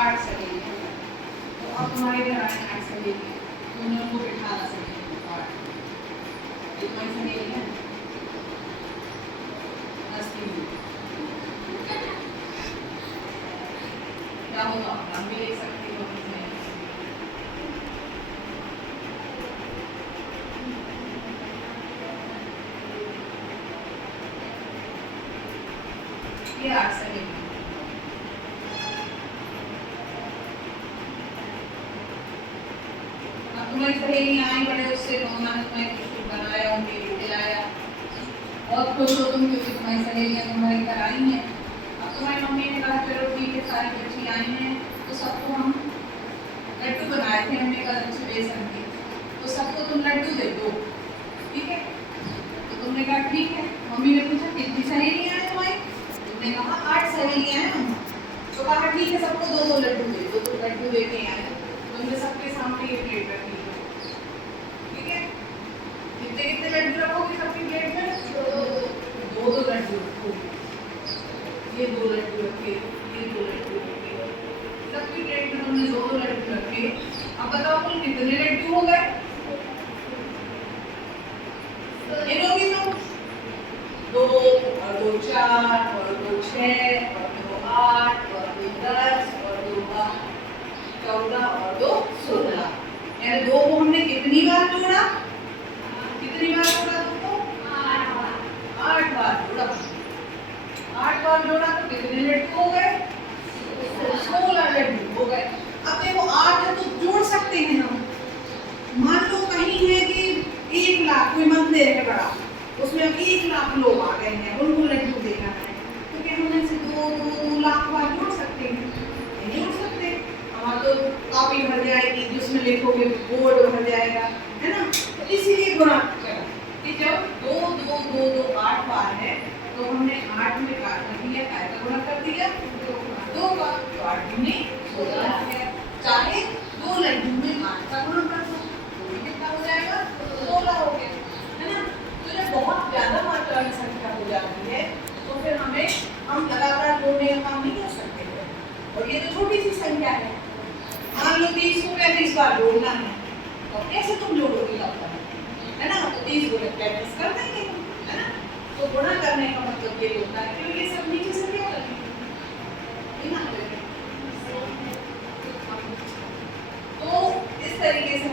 8 सहेलियां। तो अब तुम्हारे घर आए 8 सहेलियां, तुमने उनको बिठा सहेलियों 8, ये तुम्हारी सहेलियां हैं। क्या होगा, हम भी लिख सकते हो इसमें। ये 8 सहेलियां। तुम्हारी सहेलियां आई बड़े उससे, तो उन्होंने तुम्हें कुछ बनाया, उनके लिए खिलाया, बहुत खुश हो तुम क्योंकि तुम्हारी सहेलियां तुम्हारे घर आई हैं। अब तुम्हारी मम्मी ने कहा चलो ठीक है, सारी बच्ची आई हैं तो सबको हम लड्डू बनाए थे हमने कल अच्छे बेसन के, तो सबको तुम लड्डू दे दो, ठीक है। तो तुमने कहा ठीक है। मम्मी ने पूछा कितनी सहेलियां हैं तुम्हारी, तुमने कहा 8 सहेलियां हैं मम्मा। तो कहा ठीक है, सबको 2-2 लड्डू दे दो। तो लड्डू दे के आए, तुमने सबके सामने ये प्लेट रखी, ठीक है। कितने कितने लड्डू रखोगे सबकी प्लेट में, 2-2 लड्डू रखोगे। ये 2 लड्डू रखे, ये 2 लड्डू रखे, सबकी प्लेट में तुमने 2-2 लड्डू रखे। अब बताओ कुल कितने लड्डू हो गए, गिनोगी तुम, 2 और 2 4 और 2 6 और 2 8 और 2 10 और 2 14 और 2 16, यानी 2 को हमने कितनी बार जोड़ा, कितनी बार जोड़ा तुमको, 8 बार जोड़ा। 8 बार जोड़ा तो कितने लड्डू हो गए, 16 लड्डू हो गए। अब देखो 8 है तो जोड़ सकते हैं हम। मान लो कहीं है कि 1 लाख कोई मंदिर है बड़ा, उसमें अब 1 लाख लोग आ गए हैं, उनको लड्डू देना है, तो क्या हम ऐसे 2 लाख बार जोड़ सकते हैं, नहीं जोड़ सकते। हमारा तो कॉपी भर जाएगी, जिसमें लिखोगे बोर्ड भर जाएगा, है ना। तो इसीलिए गुणा करा कि जब 2 2 2 2 8 बार है तो हमने 8 में काट दिया, काय का गुणा कर दिया 2 का, तो 8 दूनी 16 है। चाहे 2 लड्डू में 8 का गुणा कर दो, तो कितना हो जाएगा, 16 हो गया, है ना। तो जब बहुत ज्यादा मात्रा में संख्या हो जाती है तो फिर हम लगातार जोड़ने का काम नहीं कर सकते हैं। और ये तो छोटी सी संख्या है, मान लो 30 को 35 बार जोड़ना है, तो कैसे तुम जोड़ोगे लगता है ना। तो 30 को 35 कर देंगे, है ना। तो गुणा करने का मतलब ये होता है कि ये सब नीचे से क्या लगेगा, तो इस तरीके से